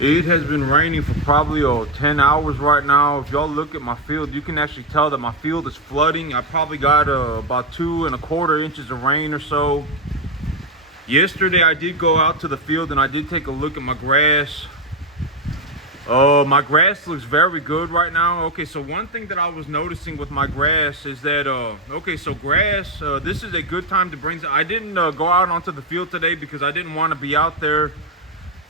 It has been raining for probably 10 hours right now. If y'all look at my field, you can actually tell that my field is flooding. I probably got about 2¼ inches of rain or so. Yesterday I did go out to the field and I did take a look at my grass. My grass looks very good right now. Okay, so one thing that I was noticing with my grass is that, grass, this is a good time to bring, I didn't go out onto the field today because I didn't want to be out there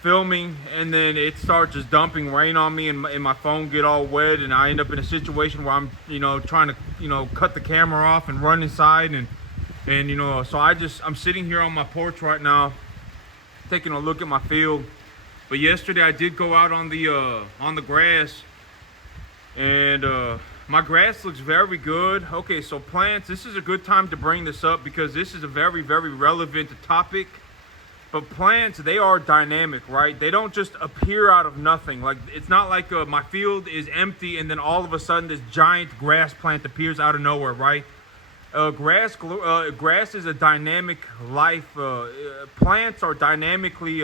filming and then it starts just dumping rain on me and my phone get all wet and I end up in a situation where I'm trying to cut the camera off and run inside and so I'm sitting here on my porch right now taking a look at my field. But yesterday I did go out on the grass and my grass looks very good. Okay, so plants, this is a good time to bring this up because this is a very, very relevant topic. But plants, they are dynamic, right? They don't just appear out of nothing. Like, it's not like my field is empty and then all of a sudden this giant grass plant appears out of nowhere, right? Grass is a dynamic life. Plants are dynamically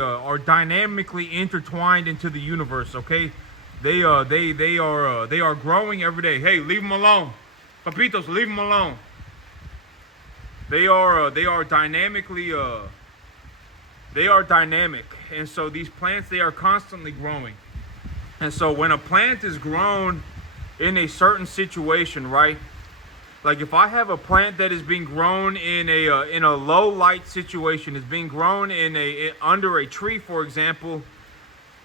intertwined into the universe. Okay, they are growing every day. Hey, leave them alone, papitos. Leave them alone. They are dynamically. They are dynamic, and so these plants, they are constantly growing. And so when a plant is grown in a certain situation, right? Like if I have a plant that is being grown in a low light situation, is being grown under a tree, for example.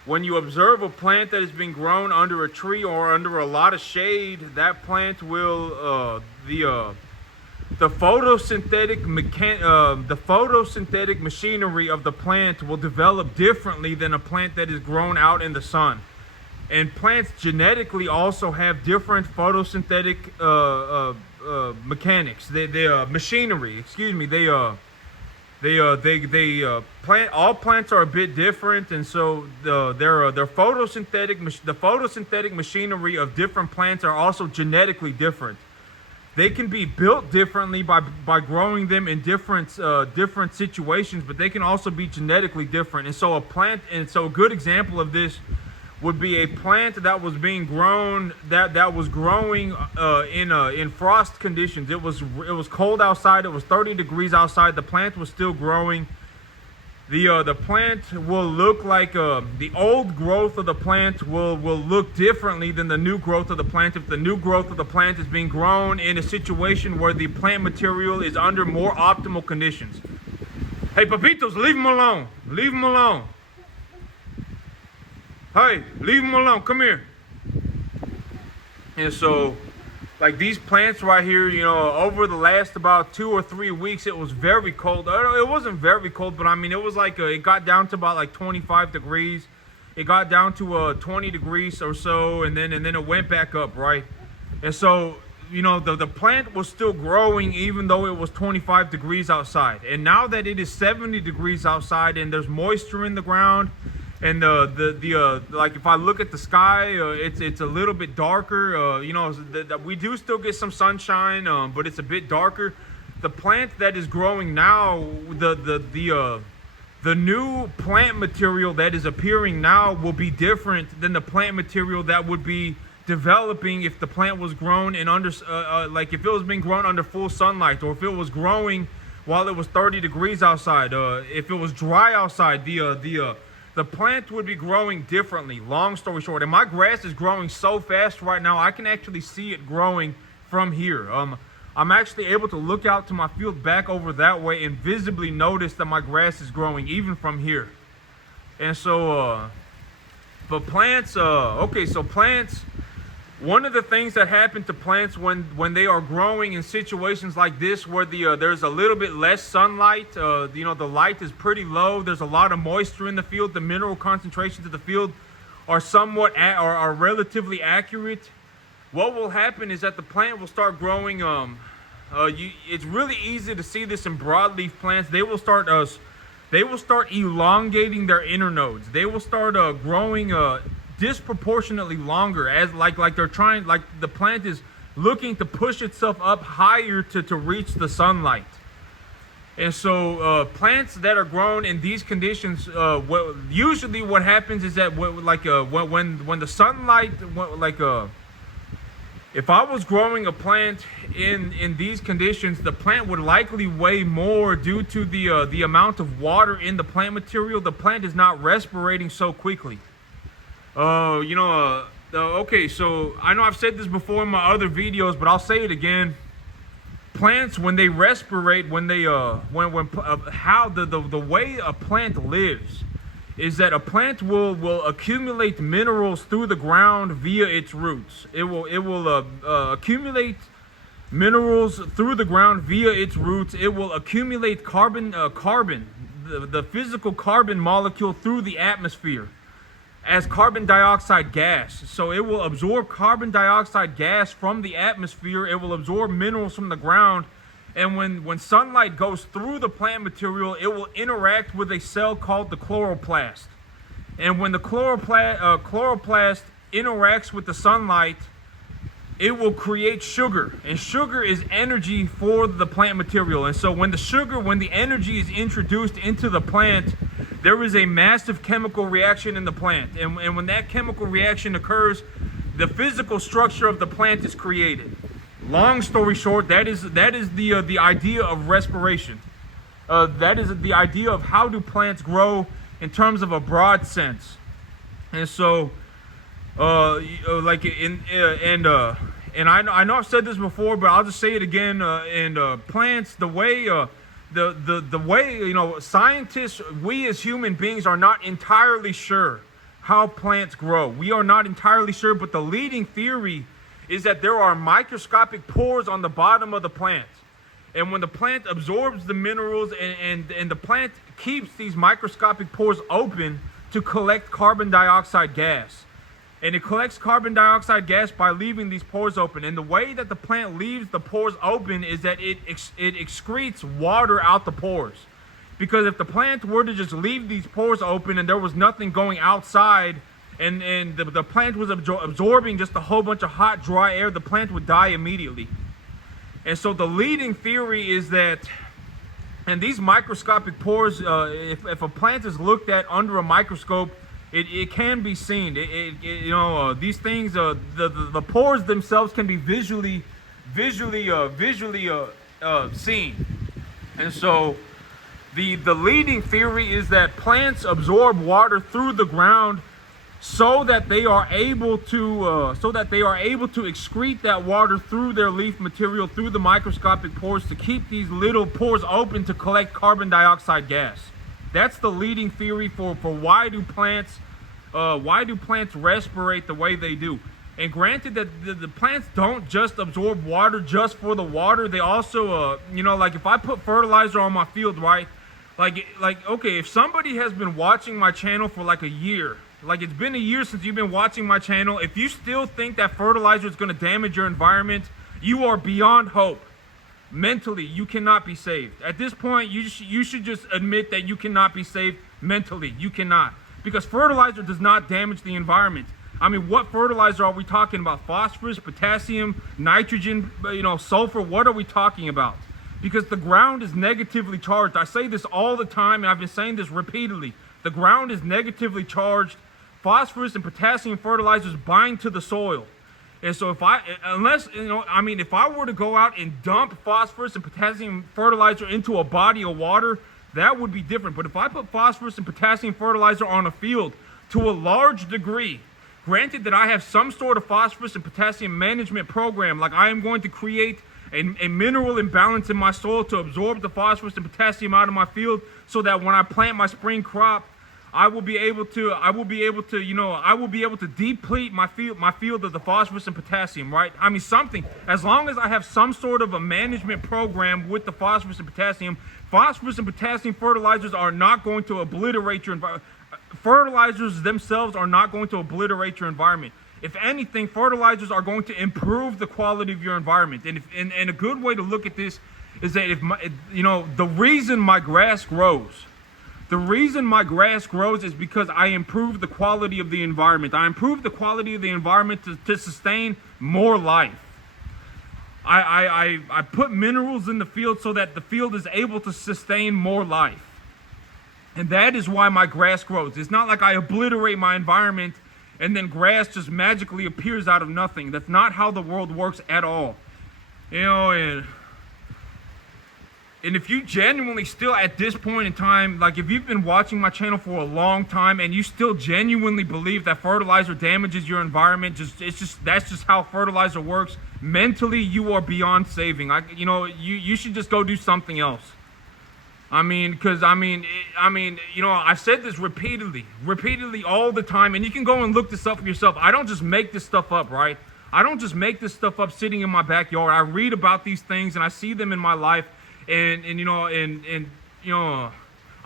When you observe a plant that is being grown under a tree or under a lot of shade, that plant will the photosynthetic machinery of the plant will develop differently than a plant that is grown out in the sun. And plants genetically also have different photosynthetic mechanics. Machinery. Excuse me. All plants are a bit different, and so the photosynthetic machinery of different plants are also genetically different. They can be built differently by growing them in different situations, but they can also be genetically different. And so a good example of this would be a plant that was being grown that was growing in frost conditions. It was cold outside. It was 30 degrees outside. The plant was still growing. The plant will look like the old growth of the plant will look differently than the new growth of the plant if the new growth of the plant is being grown in a situation where the plant material is under more optimal conditions. Hey, papitos, leave them alone. Leave them alone. Hey, leave them alone. Come here. And so, like these plants right here, over the last about 2 or 3 weeks, it was very cold. It wasn't very cold, but I mean, it was like, it got down to about like 25 degrees. It got down to 20 degrees or so, and then it went back up, right? And so, the plant was still growing even though it was 25 degrees outside. And now that it is 70 degrees outside and there's moisture in the ground, and like if I look at the sky, it's a little bit darker. We do still get some sunshine, but it's a bit darker. The plant that is growing now, the new plant material that is appearing now will be different than the plant material that would be developing if the plant was grown in like if it was being grown under full sunlight, or if it was growing while it was 30 degrees outside. If it was dry outside, the plant would be growing differently, long story short. And my grass is growing so fast right now, I can actually see it growing from here. I'm actually able to look out to my field back over that way and visibly notice that my grass is growing even from here. And so, but plants, plants, one of the things that happen to plants when they are growing in situations like this where there's a little bit less sunlight, the light is pretty low, there's a lot of moisture in the field, the mineral concentrations of the field are are relatively accurate. What will happen is that the plant will start growing. It's really easy to see this in broadleaf plants. They will start elongating their inner nodes. They will start growing disproportionately longer, as like they're trying, like the plant is looking to push itself up higher to reach the sunlight. And so plants that are grown in these conditions, usually what happens is that when the sunlight, if I was growing a plant in these conditions, the plant would likely weigh more due to the amount of water in the plant material. The plant is not respirating so quickly. Okay, so I know I've said this before in my other videos, but I'll say it again. Plants, when they respirate, how the way a plant lives is that a plant will accumulate minerals through the ground via its roots. It will accumulate minerals through the ground via its roots. It will accumulate the physical carbon molecule through the atmosphere as carbon dioxide gas. So it will absorb carbon dioxide gas from the atmosphere. It will absorb minerals from the ground. And when sunlight goes through the plant material, it will interact with a cell called the chloroplast. And when the chloroplast interacts with the sunlight, it will create sugar. And sugar is energy for the plant material. And so when the energy is introduced into the plant, there is a massive chemical reaction in the plant. And when that chemical reaction occurs, the physical structure of the plant is created. Long story short, that is the idea of respiration. That is the idea of how do plants grow in terms of a broad sense. And so, and I know I've said this before, but I'll just say it again. Plants, the way scientists, we as human beings are not entirely sure how plants grow. We are not entirely sure, but the leading theory is that there are microscopic pores on the bottom of the plant. And when the plant absorbs the minerals and the plant keeps these microscopic pores open to collect carbon dioxide gas. And it collects carbon dioxide gas by leaving these pores open. And the way that the plant leaves the pores open is that it excretes water out the pores. Because if the plant were to just leave these pores open and there was nothing going outside, and the plant was absorbing just a whole bunch of hot, dry air, the plant would die immediately. And so the leading theory is that, and these microscopic pores, if a plant is looked at under a microscope, it can be seen. These things, the pores themselves can be visually seen. And so the leading theory is that plants absorb water through the ground so that they are able to excrete that water through their leaf material, through the microscopic pores, to keep these little pores open to collect carbon dioxide gas. That's the leading theory for why do plants respirate the way they do. And granted that the plants don't just absorb water just for the water. They also, like if I put fertilizer on my field, right? Okay, if somebody has been watching my channel for like a year, like it's been a year since you've been watching my channel, if you still think that fertilizer is going to damage your environment, you are beyond hope. Mentally, you cannot be saved. At this point, you should just admit that you cannot be saved mentally. You cannot. Because fertilizer does not damage the environment. I mean, what fertilizer are we talking about? Phosphorus, potassium, nitrogen, sulfur? What are we talking about? Because the ground is negatively charged. I say this all the time, and I've been saying this repeatedly. The ground is negatively charged. Phosphorus and potassium fertilizers bind to the soil. And so if I were to go out and dump phosphorus and potassium fertilizer into a body of water, that would be different. But if I put phosphorus and potassium fertilizer on a field to a large degree, granted that I have some sort of phosphorus and potassium management program, like I am going to create a mineral imbalance in my soil to absorb the phosphorus and potassium out of my field, so that when I plant my spring crop, I will be able to deplete my field of the phosphorus and potassium, right? I mean, something, as long as I have some sort of a management program with the phosphorus and potassium fertilizers are not going to obliterate your environment. Fertilizers themselves are not going to obliterate your environment. If anything, fertilizers are going to improve the quality of your environment. And a good way to look at this is that the reason my grass grows is because I improve the quality of the environment. I improve the quality of the environment to sustain more life. I put minerals in the field so that the field is able to sustain more life. And that is why my grass grows. It's not like I obliterate my environment and then grass just magically appears out of nothing. That's not how the world works at all. You know, and if you genuinely still at this point in time, like if you've been watching my channel for a long time and you still genuinely believe that fertilizer damages your environment, that's just how fertilizer works. Mentally, you are beyond saving. You should just go do something else. I mean, you know, I've said this repeatedly all the time, and you can go and look this up for yourself. I don't just make this stuff up, right? I don't just make this stuff up sitting in my backyard. I read about these things and I see them in my life. And you know,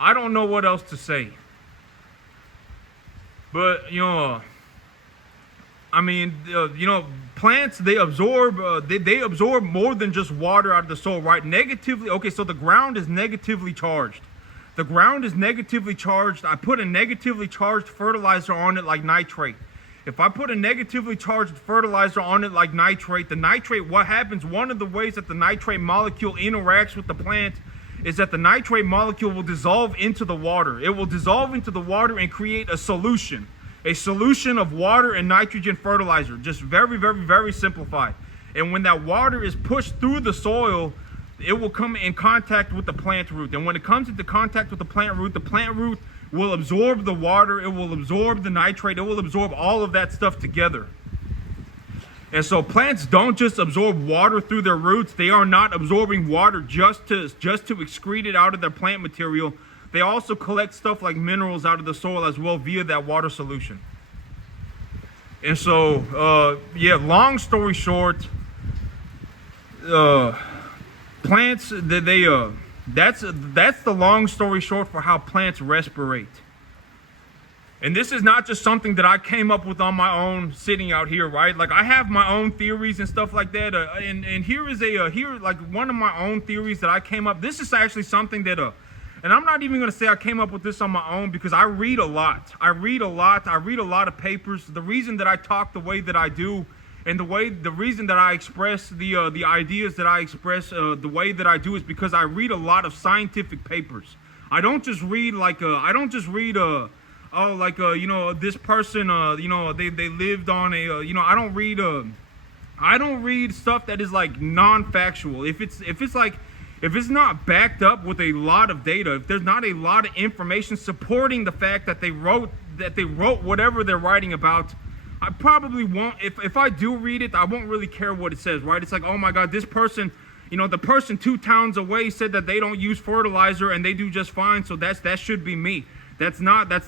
I don't know what else to say. But you know, plants, they absorb they absorb more than just water out of the soil, right? Negatively. Okay, so the ground is negatively charged. The ground is negatively charged. I put a negatively charged fertilizer on it like nitrate. If I put a negatively charged fertilizer on it like nitrate, the nitrate, what happens, one of the ways that the nitrate molecule interacts with the plant is that the nitrate molecule will dissolve into the water. It will dissolve into the water and create a solution of water and nitrogen fertilizer, just very, very, very simplified. And when that water is pushed through the soil, it will come in contact with the plant root. And when it comes into contact with the plant root will absorb the water, it will absorb the nitrate, it will absorb all of that stuff together. And so plants don't just absorb water through their roots. They are not absorbing water just to excrete it out of their plant material. They also collect stuff like minerals out of the soil as well via that water solution. And so, yeah, long story short, plants, that's the long story short for how plants respirate. And this is not just something that I came up with on my own sitting out here, right? Like I have my own theories and stuff like that. And here is like one of my own theories that I came up. This is actually something that, and I'm not even going to say I came up with this on my own because I read a lot. I read a lot of papers. The reason that I talk the way that I do and the reason that I express the ideas that I express the way that I do is because I read a lot of scientific papers. I don't just read this person they lived on a I don't read stuff that is like non-factual. If it's not backed up with a lot of data, if there's not a lot of information supporting the fact that they wrote whatever they're writing about, I probably won't. If I do read it, I won't really care what it says, right? It's like, oh my God, this person, the person 2 towns away said that they don't use fertilizer and they do just fine, so that should be me. That's not a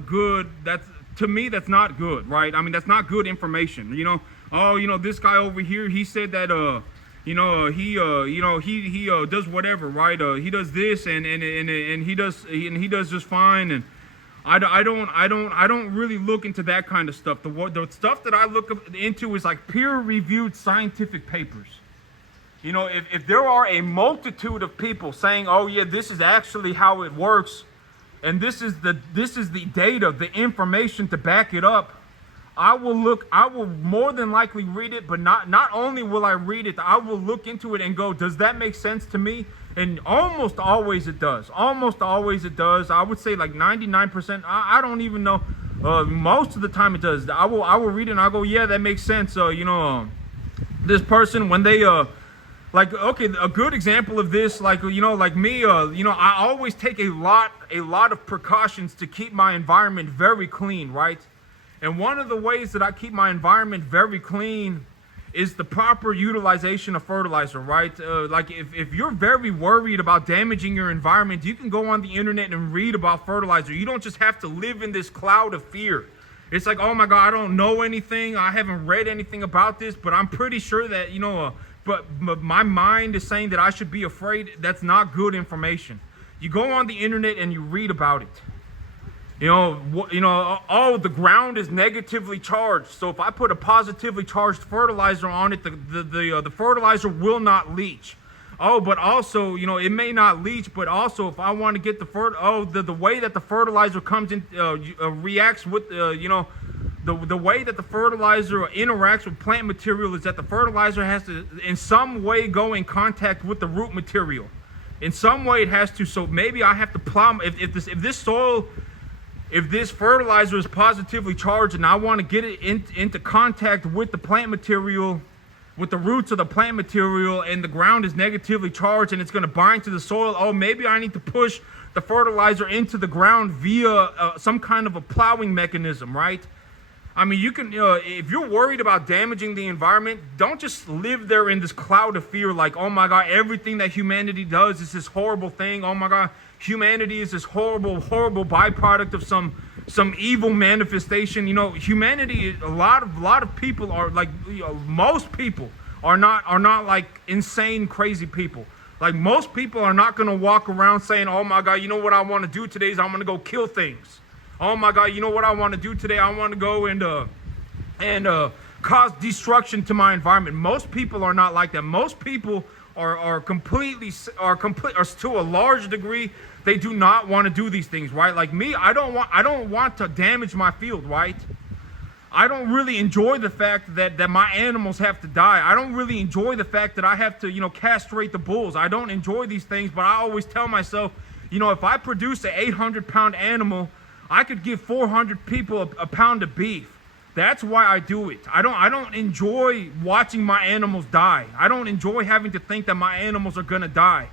good. To me, that's not good, right? I mean, that's not good information. This guy over here, he said that he does whatever, right? He does this and he does just fine. And I don't really look into that kind of stuff. The stuff that I look into is like peer-reviewed scientific papers. If there are a multitude of people saying, "Oh yeah, this is actually how it works," and this is the data, the information to back it up, I will more than likely read it, but not only will I read it, I will look into it and go, does that make sense to me? And almost always it does. Almost always it does. I would say like 99%. I don't even know. Most of the time it does. I will read it and I'll go, yeah, that makes sense. This person, when they okay, a good example of this, like me, I always take a lot of precautions to keep my environment very clean, right? And one of the ways that I keep my environment very clean is the proper utilization of fertilizer, right? Like if you're very worried about damaging your environment, you can go on the internet and read about fertilizer. You don't just have to live in this cloud of fear. It's like, oh my God, I don't know anything. I haven't read anything about this, but I'm pretty sure that, but my mind is saying that I should be afraid. That's not good information. You go on the internet and you read about it. Oh, the ground is negatively charged. So if I put a positively charged fertilizer on it, the fertilizer will not leach. Oh, but also, it may not leach, but also if I want to get the way that the fertilizer comes in, reacts with, the way that the fertilizer interacts with plant material is that the fertilizer has to in some way go in contact with the root material. In some way it has to. So maybe I have to plow if this fertilizer is positively charged and I want to get it into contact with the plant material, with the roots of the plant material, and the ground is negatively charged and it's going to bind to the soil, oh, maybe I need to push the fertilizer into the ground via some kind of a plowing mechanism, right? I mean, you can, if you're worried about damaging the environment, don't just live there in this cloud of fear like, oh my God, everything that humanity does is this horrible thing. Oh my God, humanity is this horrible, horrible byproduct of some evil manifestation. You know, humanity, a lot of people are like, most people are not like insane, crazy people. Like most people are not going to walk around saying, oh my God, you know what I want to do today is I'm going to go kill things. Oh my God, you know what I want to do today? I want to go and cause destruction to my environment. Most people are not like that. Most people are to a large degree, they do not want to do these things, right? Like me, I don't want to damage my field, right? I don't really enjoy the fact that my animals have to die. I don't really enjoy the fact that I have to, castrate the bulls. I don't enjoy these things, but I always tell myself, if I produce an 800-pound animal, I could give 400 people a pound of beef. That's why I do it. I don't enjoy watching my animals die. I don't enjoy having to think that my animals are gonna die.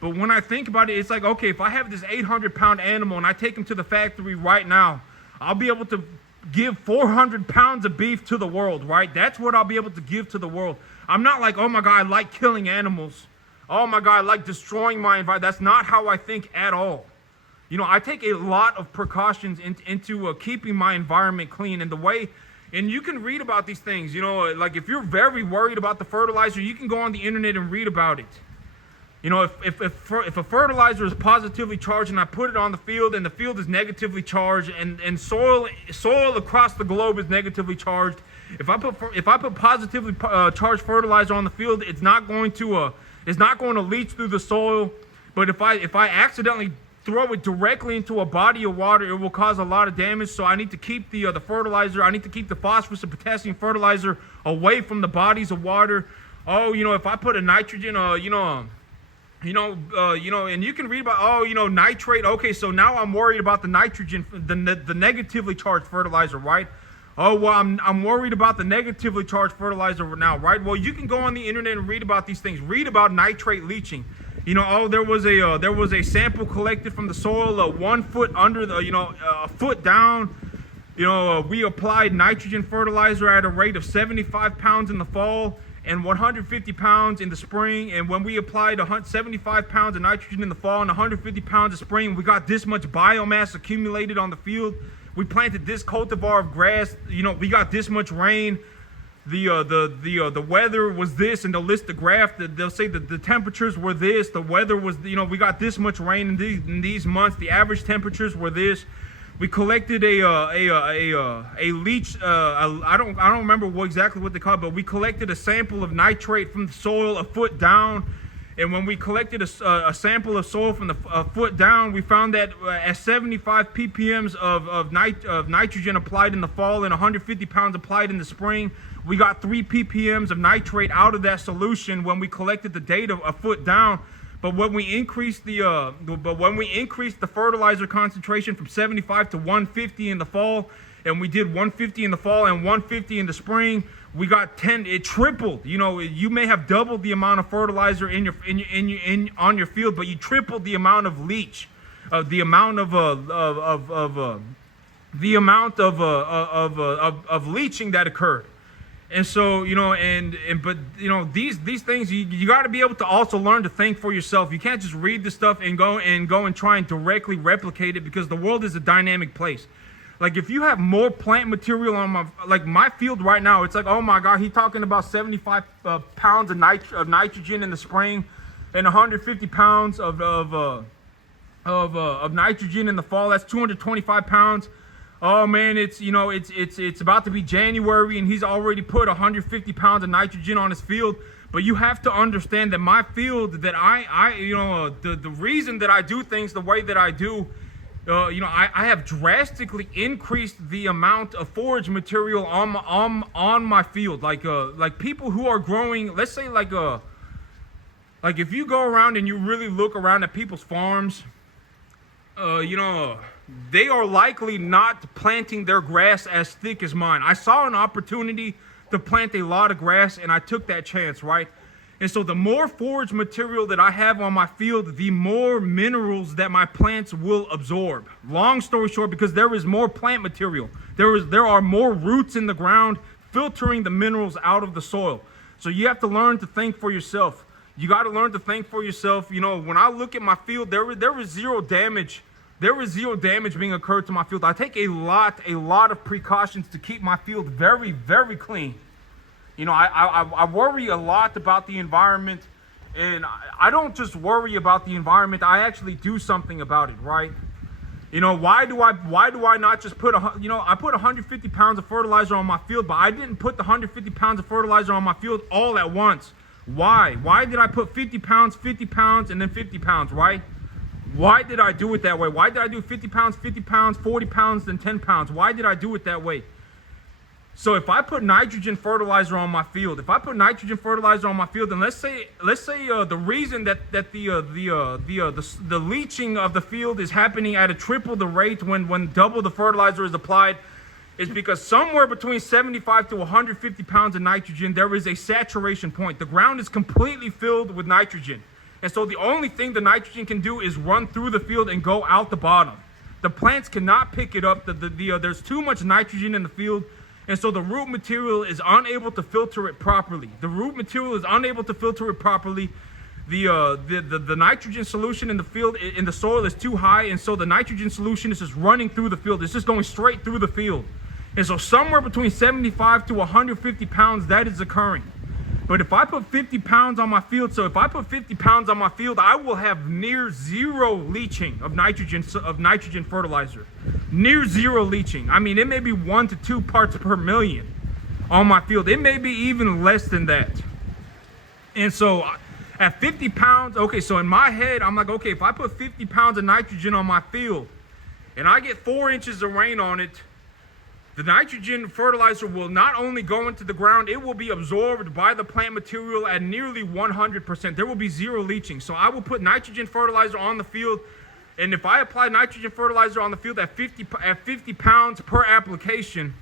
But when I think about it, it's like, okay, if I have this 800-pound animal and I take him to the factory right now, I'll be able to give 400 pounds of beef to the world, right? That's what I'll be able to give to the world. I'm not like, oh my God, I like killing animals. Oh my God, I like destroying my environment. That's not how I think at all. I take a lot of precautions into keeping my environment clean, and you can read about these things, like if you're very worried about the fertilizer, you can go on the internet and read about it. If a fertilizer is positively charged and I put it on the field and the field is negatively charged and soil across the globe is negatively charged, if I put positively charged fertilizer on the field, it's not going to leach through the soil. But if I accidentally throw it directly into a body of water, it will cause a lot of damage. So I need to keep the fertilizer. I need to keep the phosphorus and potassium fertilizer away from the bodies of water. Oh, if I put a nitrogen, and you can read about, nitrate. Okay, so now I'm worried about the nitrogen, the negatively charged fertilizer, right? Oh, well, I'm worried about the negatively charged fertilizer now, right? Well, you can go on the internet and read about these things. Read about nitrate leaching. There was a sample collected from the soil 1 foot under the, a foot down. We applied nitrogen fertilizer at a rate of 75 pounds in the fall and 150 pounds in the spring. And when we applied 75 pounds of nitrogen in the fall and 150 pounds of spring, we got this much biomass accumulated on the field. We planted this cultivar of grass. We got this much rain. The weather was this, and they'll list the graph. They'll say that the temperatures were this. The weather was, we got this much rain in these months. The average temperatures were this. We collected a leach. I don't remember exactly what they call it, but we collected a sample of nitrate from the soil a foot down. And when we collected a sample of soil from a foot down, we found that at 75 ppms of nitrogen applied in the fall and 150 pounds applied in the spring, we got 3 ppms of nitrate out of that solution when we collected the data a foot down. But when we increased the fertilizer concentration from 75 to 150 in the fall, and we did 150 in the fall and 150 in the spring, we got 10. It tripled. You may have doubled the amount of fertilizer on your field, but you tripled the amount of leach, the amount of leaching that occurred. And so, these things, you got to be able to also learn to think for yourself. You can't just read the stuff and go and try and directly replicate it, because the world is a dynamic place. Like if you have more plant material on my field right now, it's like, oh my God, he's talking about 75 pounds of nitrogen in the spring and 150 pounds of nitrogen in the fall. That's 225 pounds. Oh man, it's about to be January and he's already put 150 pounds of nitrogen on his field. But you have to understand that my field, that the reason that I do things the way that I do I have drastically increased the amount of forage material on my field. Like people who are growing, let's say like if you go around and you really look around at people's farms, they are likely not planting their grass as thick as mine. I saw an opportunity to plant a lot of grass, and I took that chance, right? And so the more forage material that I have on my field, the more minerals that my plants will absorb. Long story short, because there is more plant material. There are more roots in the ground filtering the minerals out of the soil. So you have to learn to think for yourself. You got to learn to think for yourself. When I look at my field, there is zero damage. There is zero damage being occurred to my field. I take a lot of precautions to keep my field very, very clean. I worry a lot about the environment, and I don't just worry about the environment. I actually do something about it, right? Why do I not just put I put 150 pounds of fertilizer on my field, but I didn't put the 150 pounds of fertilizer on my field all at once. Why? Why did I put 50 pounds, and then 50 pounds, right? Why did I do it that way? Why did I do 50 pounds, 40 pounds, then 10 pounds? Why did I do it that way? So if I put nitrogen fertilizer on my field, and let's say the reason that the leaching of the field is happening at a triple the rate when double the fertilizer is applied, is because somewhere between 75 to 150 pounds of nitrogen, there is a saturation point. The ground is completely filled with nitrogen. And so the only thing the nitrogen can do is run through the field and go out the bottom. The plants cannot pick it up. There's too much nitrogen in the field. And so the root material is unable to filter it properly. The nitrogen solution in the field, in the soil, is too high, and so the nitrogen solution is just running through the field. It's just going straight through the field. And so somewhere between 75 to 150 pounds, that is occurring. But if I put 50 pounds on my field, I will have near zero leaching of nitrogen fertilizer. Near zero leaching. I mean, it may be 1 to 2 parts per million on my field. It may be even less than that. And so at 50 pounds, okay, so in my head, I'm like, okay, if I put 50 pounds of nitrogen on my field and I get 4 inches of rain on it, the nitrogen fertilizer will not only go into the ground, it will be absorbed by the plant material at nearly 100%. There will be zero leaching. So I will put nitrogen fertilizer on the field, and if I apply nitrogen fertilizer on the field at 50 pounds per application,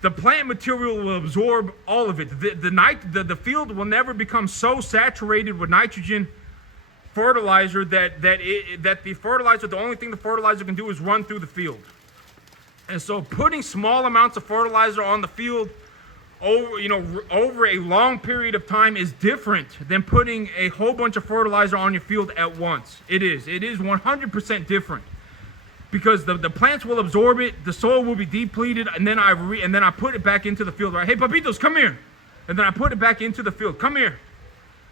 the plant material will absorb all of it. The field will never become so saturated with nitrogen fertilizer that the only thing the fertilizer can do is run through the field. And so putting small amounts of fertilizer on the field over a long period of time is different than putting a whole bunch of fertilizer on your field at once. It is 100% different, because the plants will absorb it, the soil will be depleted, and then I put it back into the field, right? Hey, Papitos, come here. And then I put it back into the field. Come here.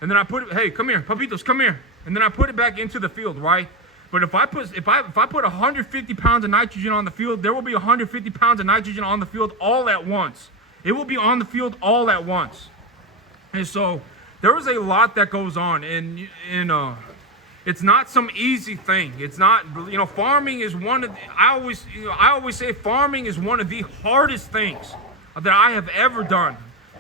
And then hey, come here, Papitos, come here. And then I put it back into the field, right? But if I put 150 pounds of nitrogen on the field, there will be 150 pounds of nitrogen on the field all at once. It will be on the field all at once. And so there is a lot that goes on, and it's not some easy thing. It's not, farming is I always say farming is one of the hardest things that I have ever done.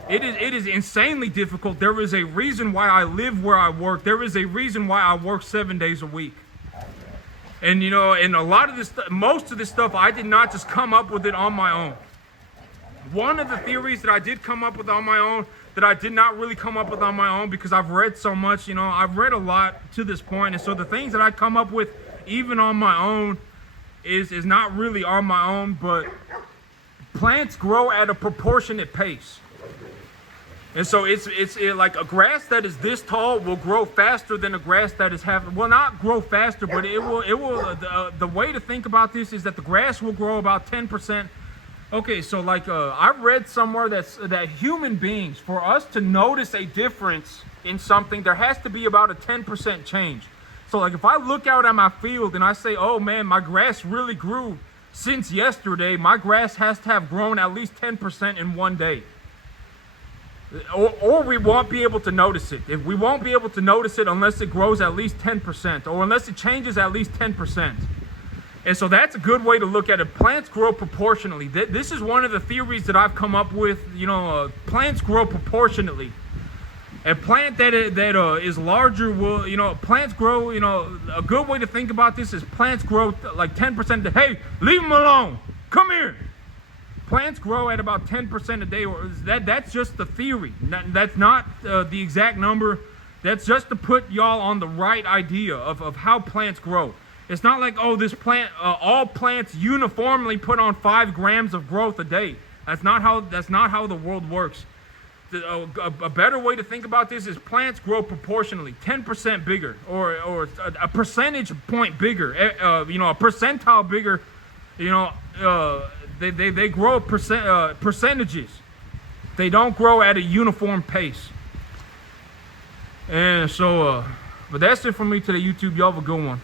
It is insanely difficult. There is a reason why I live where I work. There is a reason why I work 7 days a week. And and a lot of this, most of this stuff, I did not just come up with it on my own. One of the theories that I did come up with on my own, that I did not really come up with on my own, because I've read so much, I've read a lot to this point. And so the things that I come up with, even on my own, is not really on my own, but plants grow at a proportionate pace. And so it's like a grass that is this tall will grow faster than a grass that is will not grow faster, but it will. The way to think about this is that the grass will grow about 10%. Okay, so I read somewhere that human beings, for us to notice a difference in something, there has to be about a 10% change. So like if I look out at my field and I say, oh man, my grass really grew since yesterday, my grass has to have grown at least 10% in one day. Or we won't be able to notice it. If we won't be able to notice it unless it grows at least 10%, or unless it changes at least 10%. And so that's a good way to look at it. Plants grow proportionally. This is one of the theories that I've come up with. Plants grow proportionately. A plant that is larger will, plants grow, a good way to think about this is plants grow like 10%. Hey, leave them alone. Come here. Plants grow at about 10% a day. Or that's just the theory. That's not the exact number. That's just to put y'all on the right idea of how plants grow. It's not like, oh, this plant, all plants uniformly put on 5 grams of growth a day. That's not how the world works. A better way to think about this is plants grow proportionally, 10% bigger, or a percentage point bigger, a percentile bigger. They grow percentages. They don't grow at a uniform pace. And so, but that's it for me today, YouTube. Y'all have a good one.